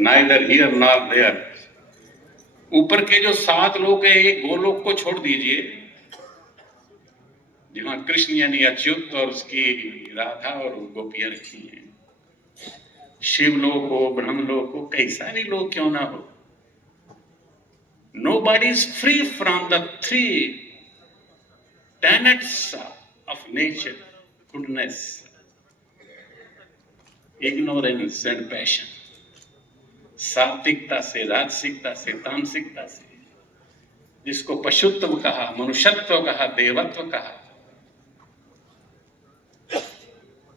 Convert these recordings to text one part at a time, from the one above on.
Neither here nor there. ऊपर के जो 7 लोक है, ये गोलोक को छोड़ दीजिए, जहां कृष्ण यानी अच्युत और उसकी राधा और गोपियां रखी हैं। शिवलोक हो, ब्रह्मलोक हो, कैसा भी लोक क्यों ना हो, nobody is free from the 3 tenets of nature: goodness, ignorance and passion। सात्विकता से, राजसिकता से, तामसिकता से, जिसको पशुत्व कहा, मनुष्यत्व कहा, देवत्व कहा,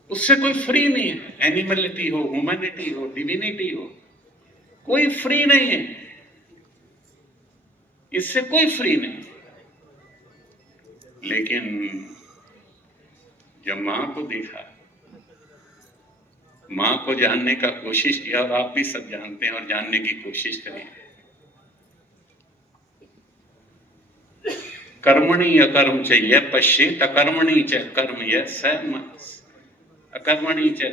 उससे कोई फ्री नहीं है। एनिमलिटी हो, ह्यूमैनिटी हो, डिविनिटी हो, कोई फ्री नहीं है, इससे कोई फ्री नहीं। लेकिन जब मां को देखा, मां को जानने का कोशिश किया, और आप भी सब जानते हैं और जानने की कोशिश करें, कर्मणि अकर्म चाहिए पश्येत अकर्मणि च कर्म यह अकर्मणि च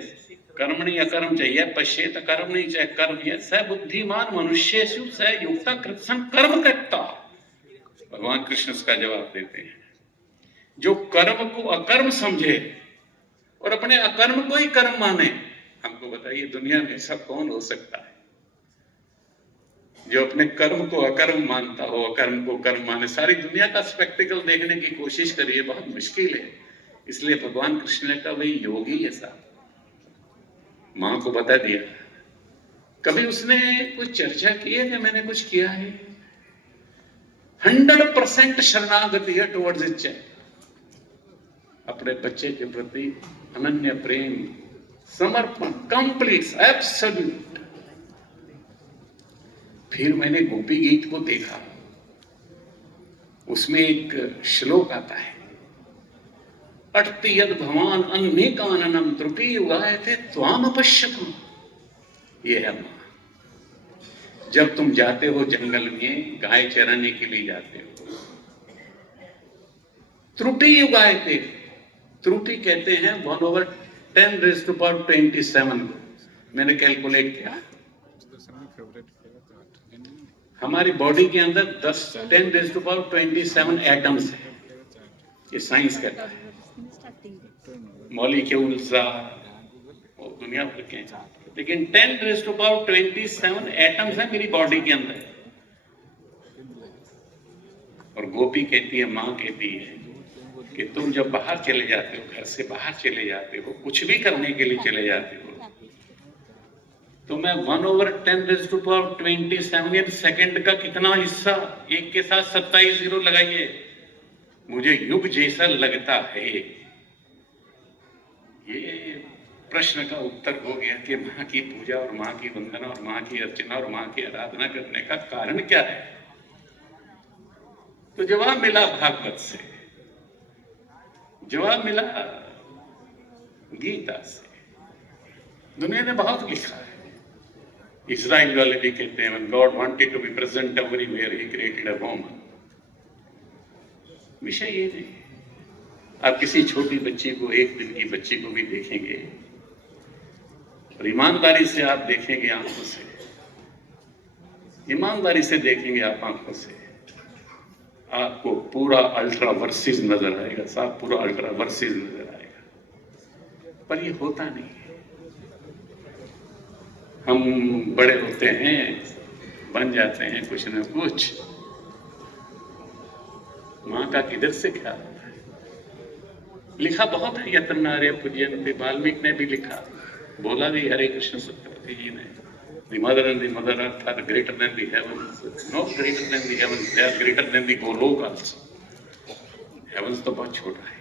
कर्मणि अकर्म चाहिए पश्येत अकर्मणि च कर्म यह स बुद्धिमान मनुष्येषु स युक्ता कृत्सन कर्म करता। भगवान कृष्ण इसका जवाब देते हैं, जो कर्म को अकर्म समझे और अपने अकर्म को ही कर्म माने। हमको बताइए, दुनिया में ऐसा कौन हो सकता है जो अपने कर्म को अकर्म मानता हो, अकर्म को कर्म माने। सारी दुनिया का स्पेक्टिकल देखने की कोशिश करिए, बहुत मुश्किल है। इसलिए भगवान कृष्ण ने कहा, वही योगी है साहब, मां को बता दिया। कभी उसने कुछ चर्चा की है कि मैंने कुछ किया है? 100% शरणागति है टुवर्ड्स इट चाइल्ड, अपने बच्चे के प्रति अनन्य प्रेम, समर्पण, कंप्लीट, एब्सोल्यूट। फिर मैंने गोपी गीत को देखा, उसमें एक श्लोक आता है, अटति यद भवान अन्नेकाननम त्रुटि युगायते त्वाम अपश्यतु। ये है मां। जब तुम जाते हो जंगल में, गाय चराने के लिए जाते हो, त्रुटि युगायते, त्रुटि कहते हैं 1/10⁻27 को। मैंने कैलकुलेट किया, हमारी बॉडी के अंदर 10⁻27 एटम्स है। ये साइंस कहता है, मॉलिक्यूल्स दुनिया भर के, लेकिन 10⁻27 एटम्स है मेरी बॉडी के अंदर। और गोपी कहती है, मां कहती है कि तुम जब बाहर चले जाते हो, घर से बाहर चले जाते हो, कुछ भी करने के लिए चले जाते हो, तो मैं 1/10⁻27 सेकंड का कितना हिस्सा, एक के साथ 27 जीरो लगाइए, मुझे युग जैसा लगता है। ये प्रश्न का उत्तर हो गया कि मां की पूजा और मां की वंदना और मां की अर्चना और मां की आराधना करने का कारण क्या है। तो जवाब मिला भागवत से, जवाब मिला गीता से। दुनिया ने बहुत लिखा है। इजराइल वाले भी कहते हैं, when God wanted to be present everywhere, he created a woman। विषय ये नहीं। आप किसी छोटी बच्ची को, 1 दिन की बच्ची को भी देखेंगे और ईमानदारी से आप देखेंगे, आंखों से, ईमानदारी से देखेंगे आप आंखों से, आपको पूरा अल्ट्रा वर्सिस नजर आएगा साहब, पूरा अल्ट्रा वर्सिस नजर आएगा। पर ये होता नहीं है। हम बड़े होते हैं, बन जाते हैं कुछ न कुछ, मां का किधर से ख्याल आता है। लिखा बहुत है, यत्र नार्य पूज्यन्ते, वाल्मीकि ने भी लिखा, बोला भी हरे कृष्ण सत्यवती जी ने, the mother and the mother earth are greater than the heavens, not greater than the heavens, they are greater than the golok also। heavens तो बहुत छोटा है।